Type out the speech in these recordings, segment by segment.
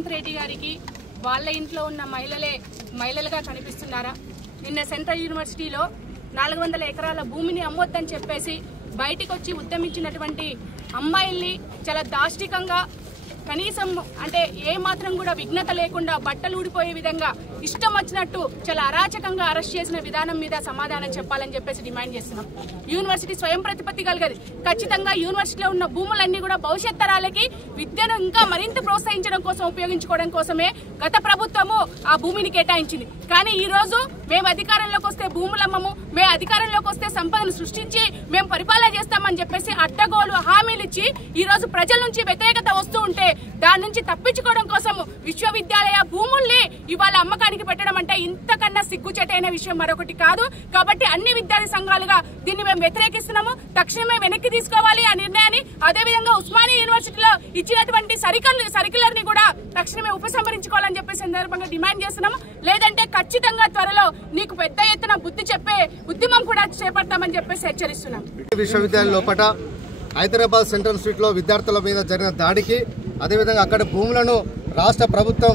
రెడ్డి గారికి వాళ్ళ ఇంట్లో ఉన్న మహిళలుగా కనిపిస్తున్నారా? నిన్న సెంట్రల్ యూనివర్సిటీలో 400 ఎకరాల భూమిని అమ్మొద్దని చెప్పేసి బయటికి వచ్చి ఉద్యమించినటువంటి అమ్మాయిల్ని చాలా దాష్టికంగా కనీసం అంటే ఏ మాత్రం కూడా విఘ్నత లేకుండా బట్టలు ఊడిపోయే విధంగా ఇష్టం వచ్చినట్టు చాలా అరాచకంగా అరెస్ట్ చేసిన విధానం మీద సమాధానం చెప్పాలని చెప్పేసి డిమాండ్ చేస్తున్నాం. యూనివర్సిటీ స్వయం ప్రతిపత్తి కలిగేది. ఖచ్చితంగా యూనివర్సిటీలో ఉన్న భూములన్నీ కూడా భవిష్యత్ తరాలకి విద్యను ఇంకా మరింత ప్రోత్సహించడం కోసం ఉపయోగించుకోవడం కోసమే గత ప్రభుత్వము ఆ భూమిని కేటాయించింది. కానీ ఈ రోజు మేము అధికారంలోకి వస్తే భూములమ్మము, మేము అధికారంలోకి వస్తే సంపదను సృష్టించి మేము పరిపాలన చేస్తామని చెప్పేసి అడ్డగోలు హామీలు ఇచ్చి ఈ రోజు ప్రజల నుంచి వ్యతిరేకత వస్తూ ఉంటే దాని నుంచి తప్పించుకోవడం కోసం విశ్వవిద్యాలయ భూముల్ని ఇవాళ అమ్మకానికి పెట్టడం అంటే ఇంతకన్నా సిగ్గుచేటైన విషయం మరొకటి కాదు. కాబట్టి అన్ని విద్యార్థి సంఘాలుగా దీన్ని మేము వ్యతిరేకిస్తున్నాము. తక్షణమే వెనక్కి తీసుకోవాలి ఆ నిర్ణయాన్ని. అదేవిధంగా ఉస్మానియా యూనివర్సిటీలో ఇచ్చినటువంటి సర్క్యులర్ ని కూడా తక్షణమే ఉపసంహరించుకోవాలని చెప్పే సందర్భంగా డిమాండ్ చేస్తున్నాము. లేదంటే ఖచ్చితంగా త్వరలో నీకు పెద్ద ఎత్తున బుద్ధి చెప్పే ఉద్యమం కూడా చేపడతామని చెప్పేసి హెచ్చరిస్తున్నాం. విశ్వవిద్యాలయం లోపల హైదరాబాద్ సెంట్రల్ స్ట్రీట్లో విద్యార్థుల మీద జరిగిన దాడికి, అదేవిధంగా అక్కడ భూములను రాష్ట్ర ప్రభుత్వం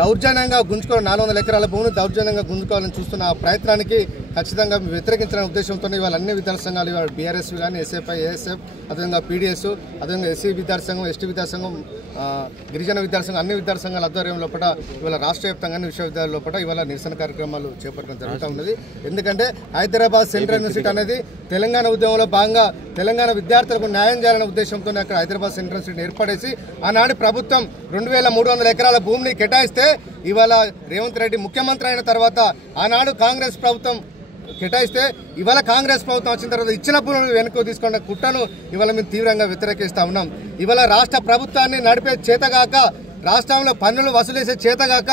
దౌర్జన్యంగా గుంజుకోవడం, 400 ఎకరాల భూమిని దౌర్జన్యంగా గుంజుకోవాలని చూస్తున్న ఆ ప్రయత్నానికి ఖచ్చితంగా వ్యతిరేకించిన ఉద్దేశంతో ఇవాళ అన్ని విద్యార్థి సంఘాలు, ఇవాళ బీఆర్ఎస్ కానీ, ఎస్ఎఫ్ఐ, ఏఎస్ఎఫ్, అదేవిధంగా పీడీఎస్, అదేవిధంగా ఎస్సీ విద్యార్థి సంఘం, ఎస్టీ విద్యార్థి సంఘం, గిరిజన విద్యార్థి సంఘం, అన్ని విద్యార్థి సంఘాల ఆధ్వర్యం లోపల ఇవాళ రాష్ట్ర వ్యాప్తంగా విశ్వవిద్యాలయాల లోపల ఇవాళ నిరసన కార్యక్రమాలు చేపట్టడం జరుగుతూ ఉన్నది. ఎందుకంటే హైదరాబాద్ సెంట్రల్ యూనివర్సిటీ అనేది తెలంగాణ ఉద్యమంలో భాగంగా తెలంగాణ విద్యార్థులకు న్యాయం చేయాలనే ఉద్దేశంతో అక్కడ హైదరాబాద్ సెంట్రల్ యూనివర్సిటీని ఏర్పడేసి ఆనాడు ప్రభుత్వం 2300 ఎకరాల భూమిని కేటాయిస్తే ఇవాళ రేవంత్ రెడ్డి ముఖ్యమంత్రి అయిన తర్వాత ఆనాడు కాంగ్రెస్ ప్రభుత్వం కేటాయిస్తే ఇవాళ కాంగ్రెస్ ప్రభుత్వం వచ్చిన తర్వాత ఇచ్చిన భూములను వెనుక తీసుకున్న కుట్రను ఇవాళ మేము తీవ్రంగా వ్యతిరేకిస్తా ఉన్నాం. ఇవాళ రాష్ట్ర ప్రభుత్వాన్ని నడిపే చేతగాక, రాష్ట్రంలో పన్నులు వసూలేసే చేతగాక,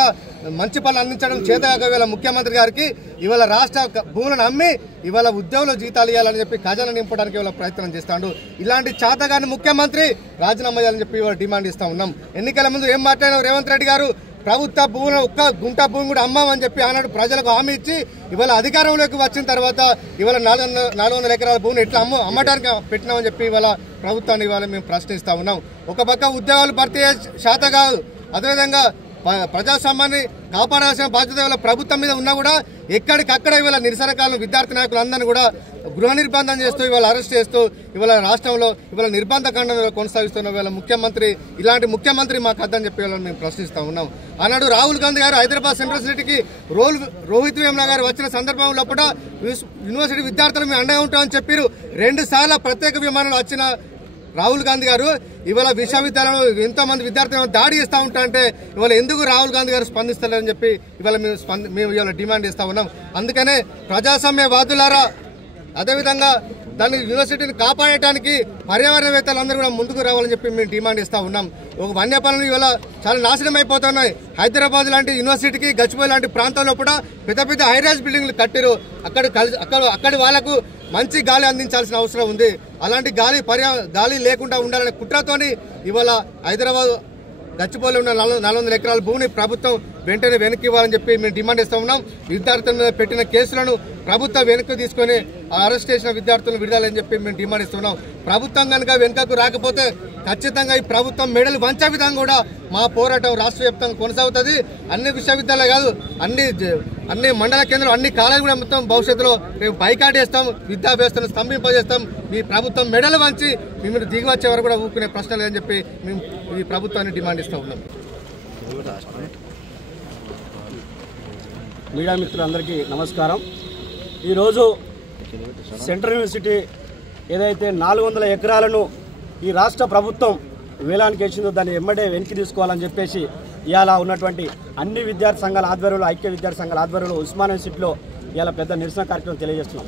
మంచి పనులు అందించడం చేతగాక ఇవాళ ముఖ్యమంత్రి గారికి ఇవాళ రాష్ట్ర భూములను అమ్మి ఇవాళ ఉద్యోగులు జీతాలు ఇవ్వాలని చెప్పి ఖజానా నింపడానికి ఇవాళ ప్రయత్నం చేస్తాడు. ఇలాంటి చేతగాని ముఖ్యమంత్రి రాజీనామా చేయాలని చెప్పి ఇవాళ డిమాండ్ ఇస్తా ఉన్నాం. ఎన్నికల ముందు ఏం మాట్లాడినారు రేవంత్ రెడ్డి గారు? ప్రభుత్వ భూములను ఒక్క గుంట భూమి కూడా అమ్మామని చెప్పి ఆనాడు ప్రజలకు హామీ ఇచ్చి ఇవాళ అధికారంలోకి వచ్చిన తర్వాత ఇవాళ 400 ఎకరాల భూమిని ఎట్లా అమ్మటానికి పెట్టినామని చెప్పి ఇవాళ ప్రభుత్వాన్ని ఇవాళ మేము ప్రశ్నిస్తా ఉన్నాం. ఒక పక్క ఉద్యోగాలు భర్తీ శాత కాదు, అదేవిధంగా ప్రజాస్వామ్యాన్ని కాపాడాల్సిన బాధ్యత ఇవాళ ప్రభుత్వం మీద ఉన్నా కూడా ఎక్కడికక్కడ ఇవాళ నిరసనకారులు, విద్యార్థి నాయకులు అందరినీ కూడా గృహ నిర్బంధం చేస్తూ ఇవాళ అరెస్ట్ చేస్తూ ఇవాళ రాష్ట్రంలో ఇవాళ నిర్బంధ కాండం కొనసాగిస్తున్న ఇవాళ ముఖ్యమంత్రి, ఇలాంటి ముఖ్యమంత్రి మాకు అర్థం చెప్పి వాళ్ళని మేము ప్రశ్నిస్తా ఉన్నాం. ఆనాడు రాహుల్ గాంధీ గారు హైదరాబాద్ సెంట్రల్ యూనివర్సిటీకి రోహిత్ వేముల గారు వచ్చిన సందర్భంలో కూడా యూనివర్సిటీ విద్యార్థులు మేము అండగా ఉంటామని చెప్పారు. 2 సార్లు ప్రత్యేక విమానంలో వచ్చిన రాహుల్ గాంధీ గారు ఇవాళ విశ్వవిద్యాలయంలో ఎంతోమంది విద్యార్థులు దాడి చేస్తూ ఉంటా అంటే ఇవాళ ఎందుకు రాహుల్ గాంధీ గారు స్పందిస్తలేరని చెప్పి ఇవాళ మేము ఇవాళ డిమాండ్ చేస్తా ఉన్నాం. అందుకనే ప్రజాస్వామ్యవాదులారా, అదేవిధంగా దాన్ని యూనివర్సిటీని కాపాడటానికి పర్యావరణవేత్తలందరూ కూడా ముందుకు రావాలని చెప్పి మేము డిమాండ్ ఇస్తా ఉన్నాం. ఒక వన్యప్రాణులు ఇవాళ చాలా నాశనం అయిపోతున్నాయి. హైదరాబాద్ లాంటి యూనివర్సిటీకి, గచ్చిబౌలి లాంటి ప్రాంతంలో కూడా పెద్ద పెద్ద హైరైజ్ బిల్డింగ్లు కట్టారు. అక్కడి వాళ్లకు మంచి గాలి అందించాల్సిన అవసరం ఉంది. అలాంటి గాలి లేకుండా ఉండాలనే కుట్రతోని ఇవాళ హైదరాబాద్ గచ్చిబౌలిలో ఉన్న 400 ఎకరాల భూమిని ప్రభుత్వం వెంటనే వెనక్కి ఇవ్వాలని చెప్పి మేము డిమాండ్ ఇస్తా ఉన్నాం. విద్యార్థుల మీద పెట్టిన కేసులను ప్రభుత్వం వెనక్కి తీసుకొని అరెస్ట్ చేసిన విద్యార్థులను విడుదలని చెప్పి మేము డిమాండ్ ఇస్తున్నాం. ప్రభుత్వం కనుక వెనుకకు రాకపోతే ఖచ్చితంగా ఈ ప్రభుత్వం మెడలు వంచే విధంగా కూడా మా పోరాటం రాష్ట్ర వ్యాప్తంగా కొనసాగుతుంది. అన్ని విశ్వవిద్యాలయాలు కాదు, అన్ని మండల కేంద్రాలు, అన్ని కాలేజీలు కూడా మొత్తం భవిష్యత్తులో మేము బైకాట్ చేస్తాం, విద్యా వ్యవస్థను స్తంభింపజేస్తాం. మీ ప్రభుత్వం మెడలు వంచి మేము దిగి వచ్చే వరకు కూడా ఊరుకునే ప్రశ్న లేదని చెప్పి మేము ఈ ప్రభుత్వాన్ని డిమాండ్ ఇస్తా ఉన్నాం. మీడియా మిత్రులందరికీ నమస్కారం. ఈరోజు సెంట్రల్ యూనివర్సిటీ ఏదైతే 400 ఎకరాలను ఈ రాష్ట్ర ప్రభుత్వం వేలానికి వేసిందో దాన్ని ఎమ్మడే వెనక్కి తీసుకోవాలని చెప్పేసి ఇవాళ ఉన్నటువంటి అన్ని విద్యార్థి సంఘాల ఆధ్వర్యంలో, ఐక్య విద్యార్థి సంఘాల ఆధ్వర్యంలో ఉస్మానియా యూనివర్సిటీలో ఇవాళ పెద్ద నిరసన కార్యక్రమం తెలియజేస్తున్నాం.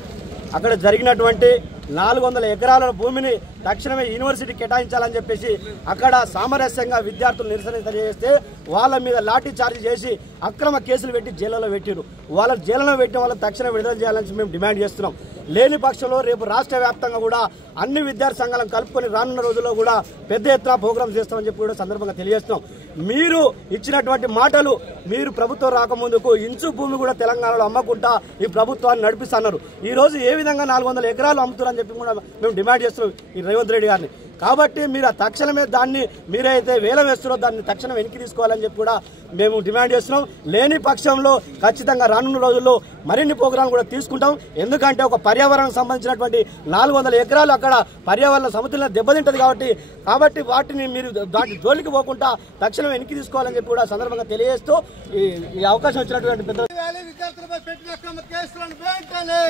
అక్కడ జరిగినటువంటి 400 ఎకరాల భూమిని తక్షణమే యూనివర్సిటీ కేటాయించాలని చెప్పేసి అక్కడ సామరస్యంగా విద్యార్థులు నిరసన తెలియజేస్తే వాళ్ళ మీద లాఠీ చార్జ్ చేసి అక్రమ కేసులు పెట్టి జైల్లో పెట్టారు. వాళ్ళ జైల్లో పెట్టిన వాళ్ళని తక్షణం విడుదల చేయాలని మేము డిమాండ్ చేస్తున్నాం. లేని పక్షంలో రేపు రాష్ట్ర వ్యాప్తంగా కూడా అన్ని విద్యార్థి సంఘాలను కలుపుకొని రానున్న రోజుల్లో కూడా పెద్ద ఎత్తున ప్రోగ్రామ్స్ చేస్తామని చెప్పి కూడా సందర్భంగా తెలియజేస్తున్నాం. మీరు ఇచ్చినటువంటి మాటలు, మీరు ప్రభుత్వం రాకముందుకు ఇంచు భూమి కూడా తెలంగాణలో అమ్మకుండా ఈ ప్రభుత్వాన్ని నడిపిస్తున్నారు. ఈ రోజు ఏ విధంగా 400 ఎకరాలు అమ్ముతారని చెప్పి కూడా మేము డిమాండ్ చేస్తున్నాం ఈ రేవంత్ రెడ్డి గారిని. కాబట్టి మీరు తక్షణమే దాన్ని మీరైతే వేలం వేస్తున్నారో దాన్ని తక్షణం వెనక్కి తీసుకోవాలని చెప్పి కూడా మేము డిమాండ్ చేస్తున్నాం. లేని పక్షంలో ఖచ్చితంగా రానున్న రోజుల్లో మరిన్ని ప్రోగ్రాంలు కూడా తీసుకుంటాం. ఎందుకంటే ఒక పర్యావరణం సంబంధించినటువంటి 400 ఎకరాలు అక్కడ పర్యావరణ సమతుల్యం దెబ్బతింటది కాబట్టి వాటిని మీరు దాటి జోలికి పోకుండా తక్షణం వెనక్కి తీసుకోవాలని చెప్పి కూడా సందర్భంగా తెలియజేస్తూ ఈ అవకాశం వచ్చినటువంటి పెద్ద విద్యార్థులపై పెట్టిన అక్రమ కేసులను వెంటనే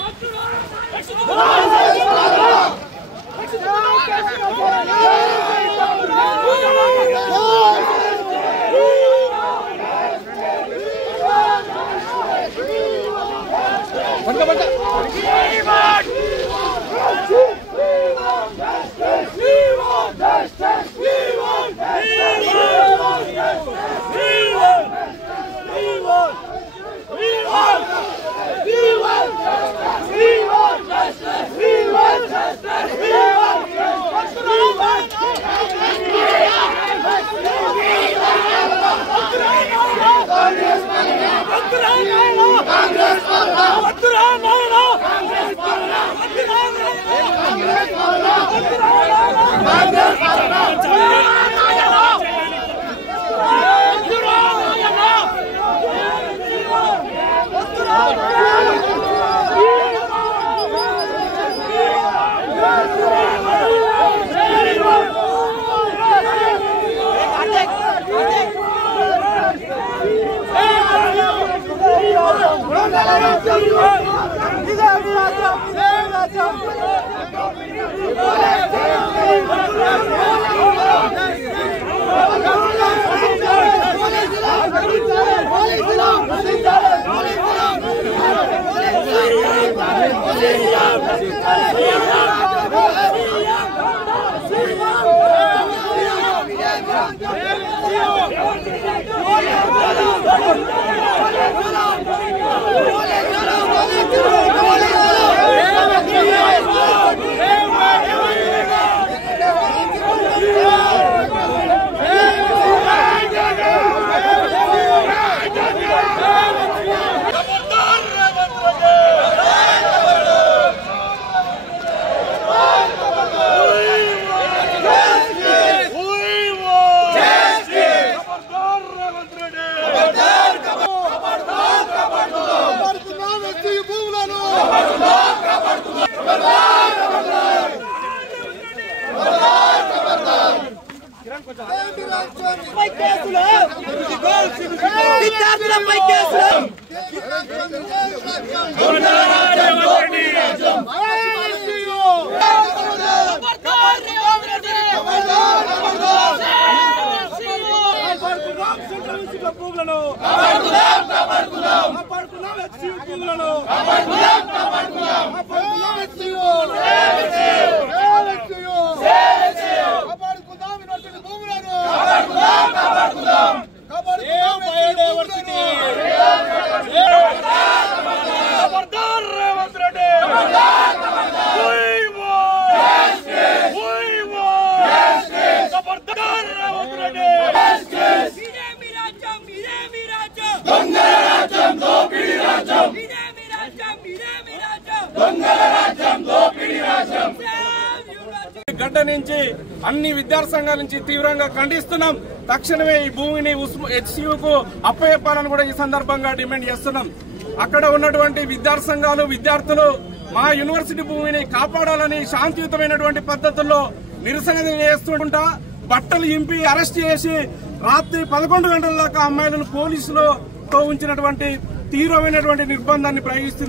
గడ్డ నుంచి అన్ని విద్యార్థి సంఘాల నుంచి తీవ్రంగా ఖండిస్తున్నాం. తక్షణమే ఈ భూమిని హెచ్సియుకు అప్పచెప్పాలని కూడా ఈ సందర్భంగా డిమాండ్ చేస్తున్నాం. అక్కడ ఉన్నటువంటి విద్యార్థి సంఘాలు విద్యార్థులు మా యూనివర్సిటీ భూమిని కాపాడాలని శాంతియుతమైనటువంటి పద్ధతుల్లో నిరసన చేస్తుంటా బట్టలు ఇంపి అరెస్ట్ చేసి రాత్రి 11 గంటల దాకా అమ్మాయిలను పోలీసులతో ఉంచినటువంటి తీవ్రమైనటువంటి నిర్బంధాన్ని ప్రయోగిస్తుంది.